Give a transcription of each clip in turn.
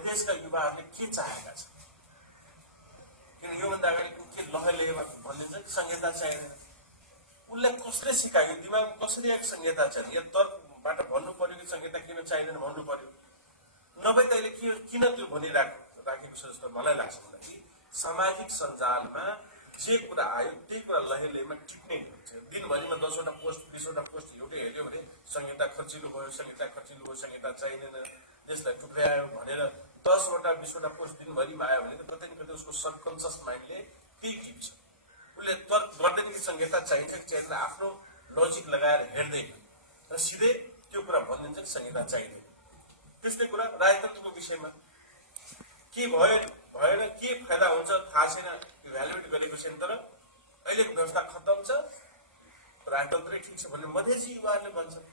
मधेसका युवाहरूले के चाहेका छन्? किन योभन्दा अगाडि के लहले भनिन्छ संहिता चाहिँदैन। उसलाई कसले सिकायो? दिमागमा कसरी एक संहिता चाहिन्छ? या तर्कबाट भन्नु पर्यो कि संहिता किन चाहिँदैन भन्नु पर्यो। नभए त अहिले किन त्यो राखेको छ जस्तो मलाई लाग्छ भन्दाखेरि सामाजिक सञ्जालमा जे कुरा आयो त्यही कुरा लहेलेमा टिप्ने हुन्छ। दिनभरिमा 10वटा पोस्ट 20वटा पोस्ट एउटै हेऱ्यो भने संहिता खर्चिलो भयो, संहिता चाहिँदैन, त्यसलाई टुक्रायो भनेर 10वटा 20वटा पोस्ट दिनभरिमा आयो भने त कतै न कतै उसको सबकन्सियस माइन्डले त्यही टिप्छ। उसले तर्क गर्दैन कि संहिता चाहिन्छ कि चाहिँदैन, आफ्नो लजिक लगाएर हेर्दैन र सिधै त्यो कुरा भनिदिन्छ कि संहिता चाहिँदैन। त्यस्तै कुरा राजतन्त्रको विषयमा के भयो भएन, के फाइदा हुन्छ थाहा छैन, इभ्यालुएट गरेको छैन। तर अहिलेको व्यवस्था खत्तम छ, राजतन्त्रै ठिक छ भन्ने मधेसी युवाहरूले भन्छन्।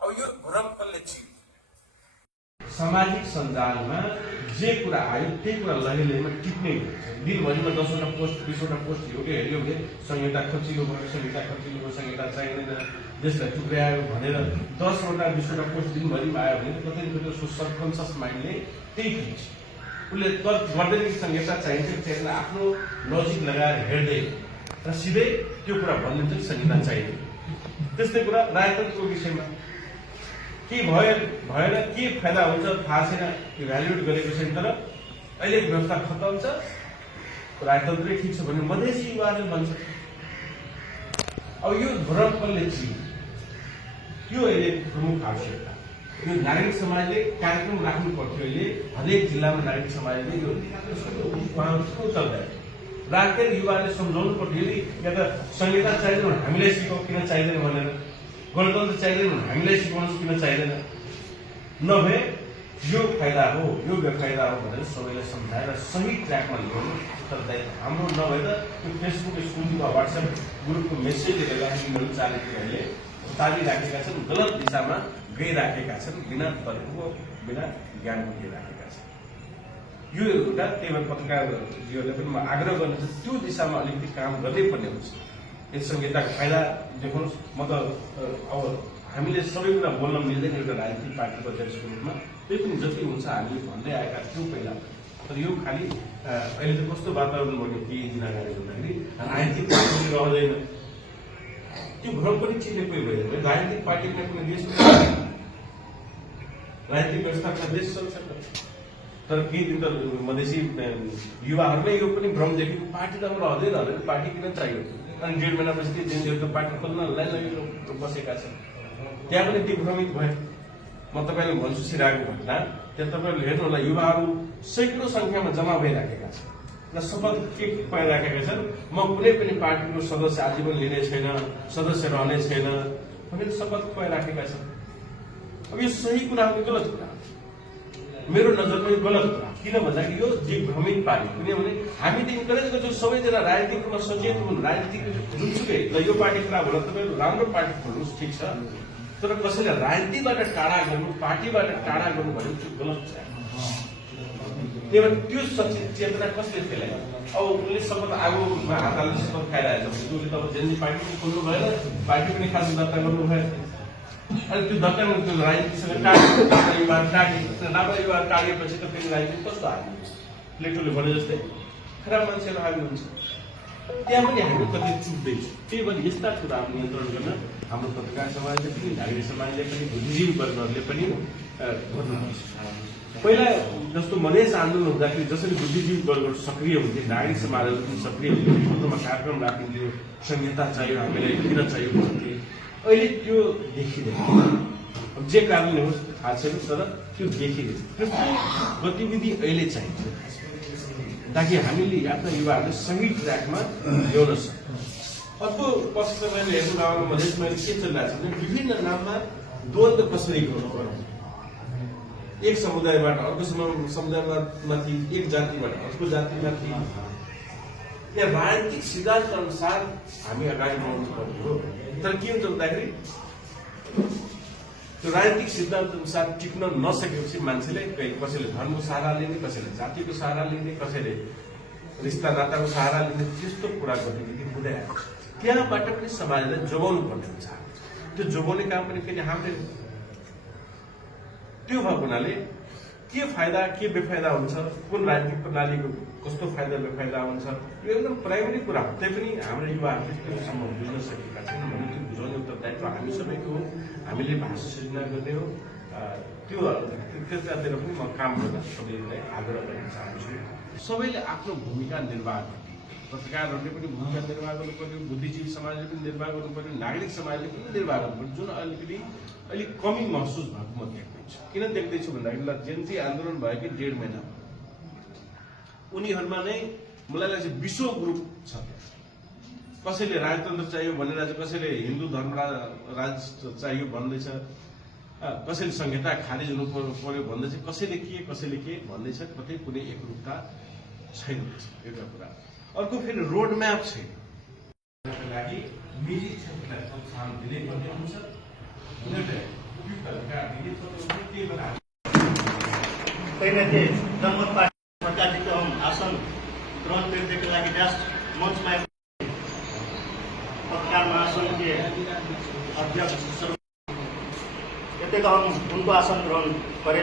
अब यो भ्रम कसले चिन्यो? सामाजिक सञ्जालमा जे कुरा आयो त्यही कुरा लहेलेमा टिप्ने हुन्छ। दिनभरिमा 10वटा पोस्ट 20वटा पोस्ट एउटै हेऱ्यो भने संहिता खर्चिलो भयो, संहिता चाहिँदैन, देशलाई टुक्रायो भनेर 10वटा 20वटा पोस्ट दिनभरिमा आयो भने कतै न कतै उसको सबकन्सियस माइन्डले त्यही टिप्छ। उसले तर्क गर्दैन कि संहिता चाहिन्छ कि चाहिँदैन, आफ्नो लजिक लगाएर हेर्दैन र सिधै त्यो कुरा भनिदिन्छ कि संहिता चाहिँदैन। त्यस्तै कुरा राजतन्त्रको विषयमा के भयो भएन, के फाइदा हुन्छ थाहा छैन, इभ्यालुएट गरेको छैन। तर अहिलेको व्यवस्था खत्तम छ, राजतन्त्रै ठिक छ भन्ने मधेसी युवाहरूले भन्छन्। अब यो भ्रम कसले चिन्यो? त्यो अहिले प्रमुख आवश्यकता। यो नागरिक समाजले कार्यक्रम राख्नु पर्थ्यो। अहिले हरेक जिल्लामा नागरिक समाजले यो चल्दैन राखेर युवाले सम्झाउनु पर्थ्यो। यदि या त संहिता चाहिँदैन भने हामीलाई सिकाउ किन चाहिँदैन भनेर, गणतन्त्र चाहिँदैन भने हामीलाई सिकाउनु किन चाहिँदैन, नभए यो फाइदा हो यो बेफाइदा हो भनेर सबैलाई सम्झाएर सही ट्र्याकमा ल्याउनु उत्तरदायी हाम्रो। नभए त त्यो फेसबुक स्कुलमा वाट्सएप ग्रुपको मेसेजले गर्दाखेरि चालकहरूले तालिराखेका छन्, गलत दिशामा गइराखेका छन्, बिना तर्कको बिना ज्ञानको गइराखेका छन्। यो एउटा त्यही भएर पत्रकारजीहरूले पनि म आग्रह गर्नु छ त्यो दिशामा अलिकति काम गर्नै पर्ने हुन्छ। यस संहिताको फाइदा देखाउनुहोस्। म त अब हामीले सबै कुरा बोल्न मिल्दैन एउटा राजनीतिक पार्टीको अध्यक्षको रूपमा, त्यही पनि जति हुन्छ हामीले भन्दै आएका थियौँ पहिला। तर यो खालि अहिले त कस्तो वातावरण बन्यो केही दिन अगाडि भन्दाखेरि राजनीतिक पार्टी रहँदैन, त्यो भ्रम पनि चिन्ने कोही भएन। राजनीतिक पार्टीमा कुनै देश राजनीतिक व्यवस्थाका देश चल्छ। तर केही दिन त मधेसी युवाहरूमै यो पनि भ्रम देखेको पार्टी त रहँदैन, पार्टी किन चाहियो? अनि 1.5 महिनापछि दिनहरू त पार्टी खोल्न लाइन लगेर बसेका छन्। त्यहाँ पनि दिग्भ्रमित भयो। म तपाईँलाई भन्छु सिराको घटना, त्यहाँ तपाईँहरूले हेर्नु होला युवाहरू सैकडौँ सङ्ख्यामा जम्मा भइराखेका छन् र शपथ के पाइराखेका छन्, म कुनै पनि पार्टीको सदस्य आजीवन लिने छैन, सदस्य रहने छैन भनेर शपथ पाइराखेका छन्। अब यो सही कुरा हो कि गलत कुरा? मेरो नजरमा यो गलत कुरा। किन भन्दाखेरि यो दिग्भ्रमित पार्टी, किनभने हामीले इन्करेज गर्छौँ सबैजना राजनीतिकमा सचेत हुनु, राजनीतिक जुनसुकै ल यो पार्टी खराब होला तपाईँहरू राम्रो पार्टी खोल्नुहोस्, ठिक छ। तर कसैले राजनीतिबाट टाढा गर्नु, पार्टीबाट टाढा गर्नु भनेको त्यो गलत छ। त्यही भएर त्यो सचेत चेतना कसले फैलायो? अब उसले शपथ आगोमा हात हाल्ने शपथ खाइरहेको छ, उसले त अब जेएनजी पार्टी पनि खोल्नु भएन, पार्टी पनि खास दर्ता गर्नु भएन। अनि त्यो दर्ता त्यो राजनीतिसँग राम्रो युवा टाढिएपछि त फेरि राजनीति कस्तो हाल्नु? प्लेटोले भने जस्तै खराब मान्छेहरू हाल्नुहुन्छ। त्यहाँ पनि हामी कति चुक्दैछौँ। त्यही भएर यस्ता कुराहरू नियन्त्रण गर्न हाम्रो पत्रकार समाजले पनि, नागरिक समाजले पनि, बुद्धिजीवी वर्गहरूले पनि गर्नुपर्छ। पहिला जस्तो मधेस आन्दोलन हुँदाखेरि जसरी बुद्धिजीवी वर्गहरू सक्रिय हुन्थे, नागरिक समाजहरू पनि सक्रिय हुन्थे, विरुद्धमा कार्यक्रम राखिन्थ्यो, संहिता चाहियो हामीलाई किन चाहियो भन्थे, अहिले त्यो देखिँदैन। अब जे कारणले होस् थाहा छैन, तर त्यो देखिँदैन। त्यस्तै गतिविधि अहिले चाहिन्छ ताकि हामीले आफ्ना युवाहरूले सही ट्र्याकमा ल्याउन सक्छौँ। अर्को पक्ष तपाईँले हेर्नु गाउँमा मधेसमा के चलिरहेको छ भने विभिन्न नाममा द्वन्द्व कसरी गर्नु पर्छ। एक समुदायबाट अर्को समुदायमाथि, एक जातिबाट अर्को जातिमाथि, यहाँ राजनीतिक सिद्धान्त अनुसार हामी अगाडि बढ्नु पर्ने हो। तर के हुन्छ भन्दाखेरि त्यो राजनीतिक सिद्धान्त अनुसार टिक्न नसकेपछि मान्छेले कसैले धर्मको सहारा लिने, कसैले जातिको सहारा लिने, कसैले रिस्ता नाताको सहारा लिने, त्यस्तो कुरा गतिविधि हुँदै आएको छ। त्यहाँबाट पनि समाजलाई जोगाउनु पर्ने हुन्छ। त्यो जोगाउने काम पनि फेरि हाम्रै त्यो भएको हुनाले के फाइदा के बेफाइदा हुन्छ, कुन राजनीतिक प्रणालीको कस्तो फाइदा बेफाइदा हुन्छ, यो एकदम प्राइमेरी कुरा हो। त्यही पनि हाम्रो युवाहरूले त्योसम्म बुझ्न सकेका छैनन् भने त्यो बुझाउने उत्तरदायित्व हामी सबैको हो। हामीले भाषा सृजना गर्ने हो। त्यतातिर पनि म काम गर्न सबैलाई आग्रह गर्न चाहन्छु। सबैले आफ्नो भूमिका निर्वाह गर्ने, पत्रकारहरूले पनि भूमिका निर्वाह गर्नु पर्यो, बुद्धिजीवी समाजले पनि निर्वाह गर्नु पर्यो, नागरिक समाजले पनि निर्वाह गर्नु पर्यो, जुन अलिक कमी महसुस भएको म देख्दैछु। किन देख्दैछु भन्दाखेरि जेनजी आन्दोलन भएको 1.5 महिना उनीहरूमा नै मलाई लाग्छ विश्व ग्रुप छ। कसैले राजतन्त्र चाहियो भनेर, कसैले हिन्दू धर्म राज चाहियो भन्दैछ, कसैले संहिता खारिज हुनु पर्यो भन्दैछ, कसैले के भन्दैछ। कतै कुनै एकरूपता छैन। एउटा कुरा। अर्को फेरि रोड म्याप छैन। लागि निजी क्षेत्रलाई प्रोत्साहन दिनै पर्ने हुन्छ। कहीं न कहीं जनमत पार्टी सरकारको हम आसन ग्रहण गर्नको लागि व्यास मञ्चमा पत्रकार महासंघ के अध्यक्ष यतिको हम उनको आसन ग्रहण करे